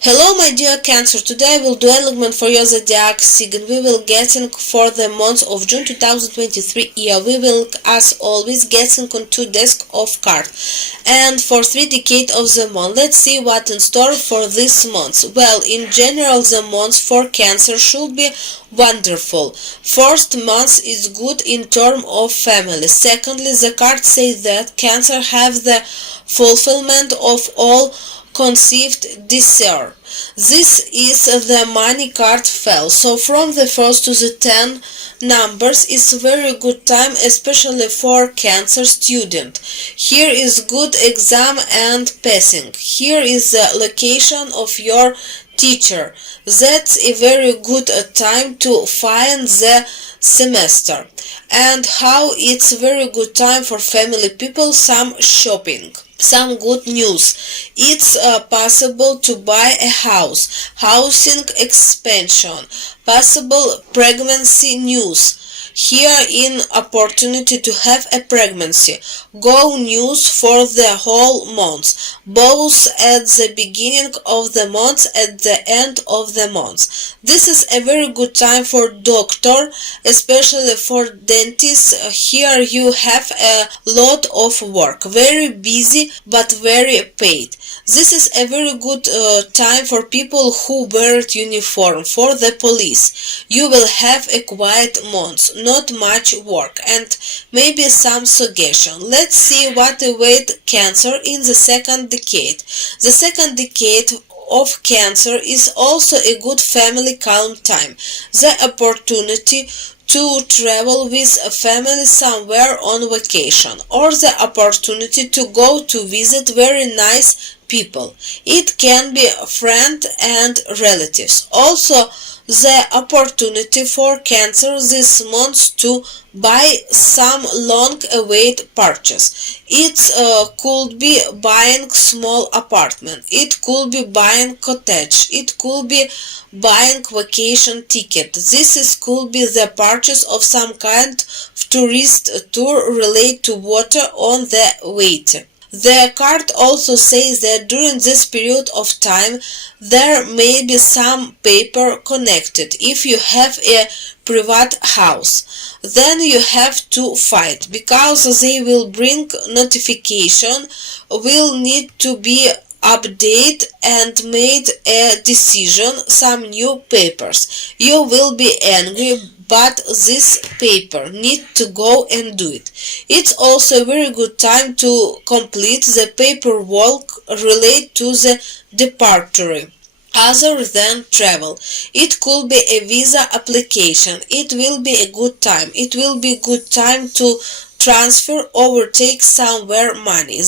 Hello my dear Cancer, today I will do alignment for your zodiac sign. We will getting for the month of June 2023 year. We will as always getting on 2 desk of cards. And for 3 decade of the month, let's see what in store for this month. Well, in general the month for Cancer should be wonderful. First month is good in terms of family. Secondly, the cards say that Cancer have the fulfillment of all conceived desire. This is the money card fell. So from the 1st to the 10 numbers is very good time, especially for Cancer student. Here is good exam and passing. Here is the location of your teacher. That's a very good time to find the semester. And how it's very good time for family people, some shopping. Some good news. It's possible to buy a house, housing expansion, possible pregnancy news. Here in opportunity to have a pregnancy. Go news for the whole month, both at the beginning of the month at the end of the month. This is a very good time for doctor, especially for dentists. Here you have a lot of work, very busy but very paid. This is a very good time for people who wear uniform, for the police. You will have a quiet month, not much work, and maybe some suggestion. Let's see what await Cancer in the second decade. The second decade of Cancer is also a good family calm time. The opportunity to travel with a family somewhere on vacation, or the opportunity to go to visit very nice people. It can be friends and relatives. Also, the opportunity for Cancer this month to buy some long-awaited purchase. It could be buying small apartment. It could be buying cottage. It could be buying vacation ticket. Could be the purchase of some kind of tourist tour related to water on the water. The card also says that during this period of time there may be some paper connected. If you have a private house, then you have to fight, because they will bring notification, will need to be update and made a decision, some new papers. You will be angry, but this paper need to go and do it. It's also a very good time to complete the paperwork related to the departure. Other than travel, it could be a visa application. It will be a good time. It will be good time to transfer or take somewhere money.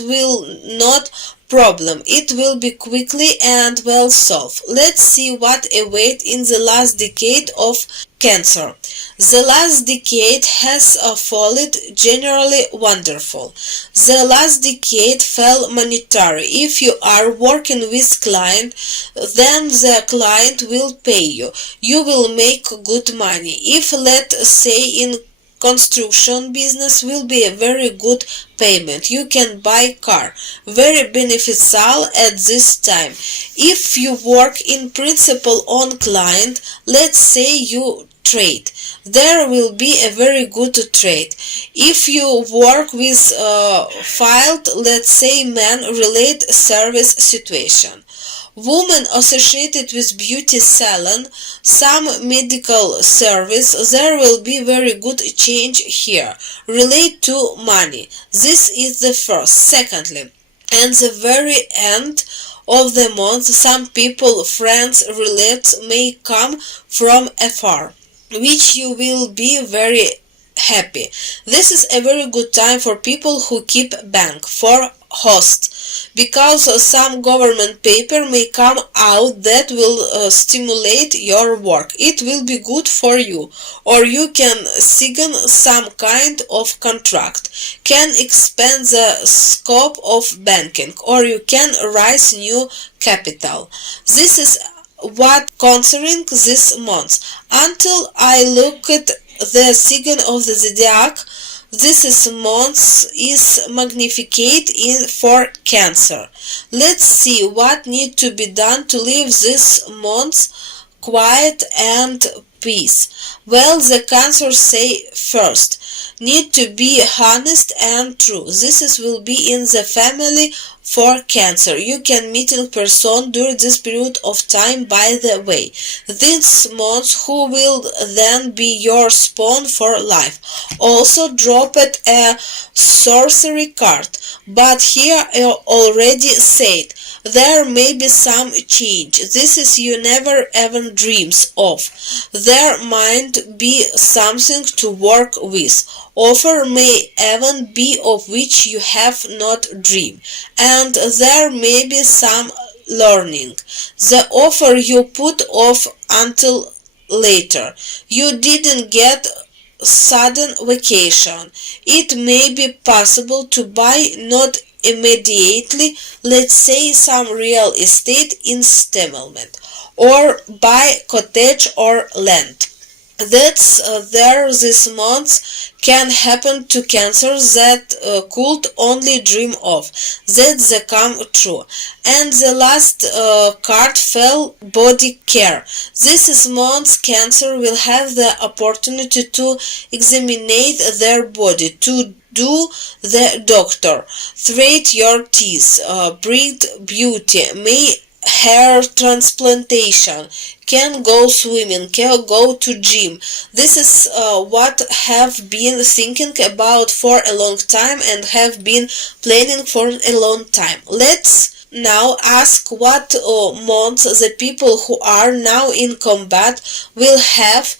Will not problem. It will be quickly and well solved. Let's see what awaits in the last decade of Cancer. The last decade has fallen generally wonderful. The last decade fell monetary. If you are working with client, then the client will pay you. You will make good money. If, let's say, in construction business, will be a very good payment. You can buy car, very beneficial at this time. If you work in principle on client, let's say you trade, there will be a very good trade. If you work with filed, let's say, man relate service situation. Women associated with beauty salon, some medical service, there will be very good change here. Relate to money. This is the first. Secondly, and the very end of the month, some people, friends, relatives may come from afar, which you will be very happy. This is a very good time for people who keep bank, for host, because some government paper may come out that will stimulate your work. It will be good for you, or you can sign some kind of contract, can expand the scope of banking, or you can raise new capital. This is what concerning this month. Until I look at the sign of the zodiac, This is month is magnificate in for Cancer. Let's see what need to be done to live this month quiet and peace. Well, the Cancer say first, need to be honest and true. This is will be in the family for Cancer. You can meet in person during this period of time. By the way, this month who will then be your spawn for life. Also drop it a sorcery card, but here I already said there may be some change. This is you never even dreams of. There might be something to work with. Offer may even be of which you have not dreamed, and there may be some learning. The offer you put off until later. You didn't get sudden vacation. It may be possible to buy not immediately, let's say some real estate installment, or buy cottage or land. That's there this month can happen to Cancer that could only dream of. That they come true. And the last card fell body care. This is month Cancer will have the opportunity to examine their body, to do the doctor, treat your teeth, breed beauty, may hair transplantation, can go swimming, can go to gym. This is what have been thinking about for a long time and have been planning for a long time. Let's now ask what months the people who are now in combat will have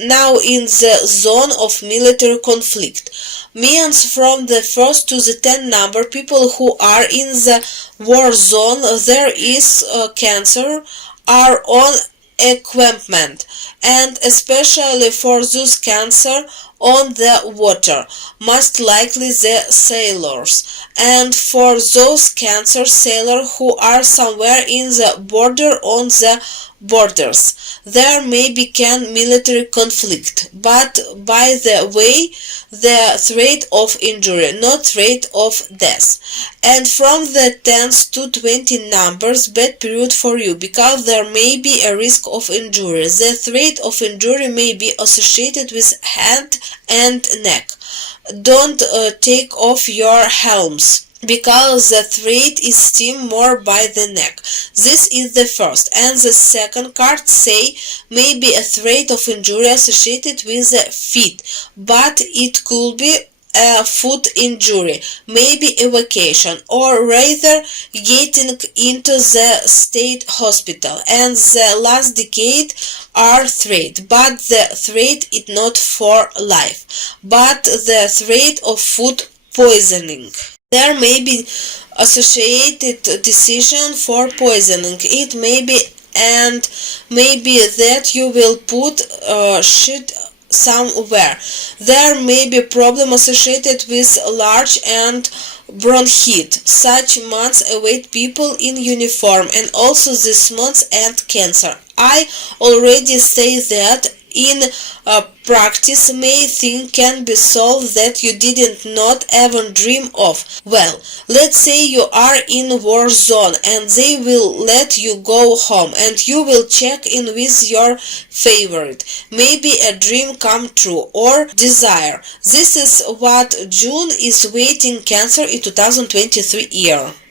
now in the zone of military conflict. Means from the 1st to the 10th number, people who are in the war zone, there is Cancer, are on equipment, and especially for those Cancer on the water, most likely the sailors, and for those Cancer sailors who are somewhere in the border on the borders, there may become military conflict, but by the way, the threat of injury, not threat of death. And from the 10th to 20 numbers, bad period for you, because there may be a risk of injury. The threat of injury may be associated with head and neck. Don't take off your helms, because the threat is still more by the neck. This is the first. And the second card say maybe a threat of injury associated with the feet, but it could be a foot injury, maybe evacuation, or rather getting into the state hospital. And the last decade are threat, but the threat is not for life, but the threat of food poisoning. There may be associated decision for poisoning. It may be, and maybe that you will put shit somewhere. There may be problem associated with large and bronchitis. Such months await people in uniform, and also this month and Cancer. I already say that in practice may thing can be solved that you didn't not even dream of. Well, let's say you are in war zone and they will let you go home and you will check in with your favorite. Maybe a dream come true or desire. This is what June is waiting Cancer in 2023 year.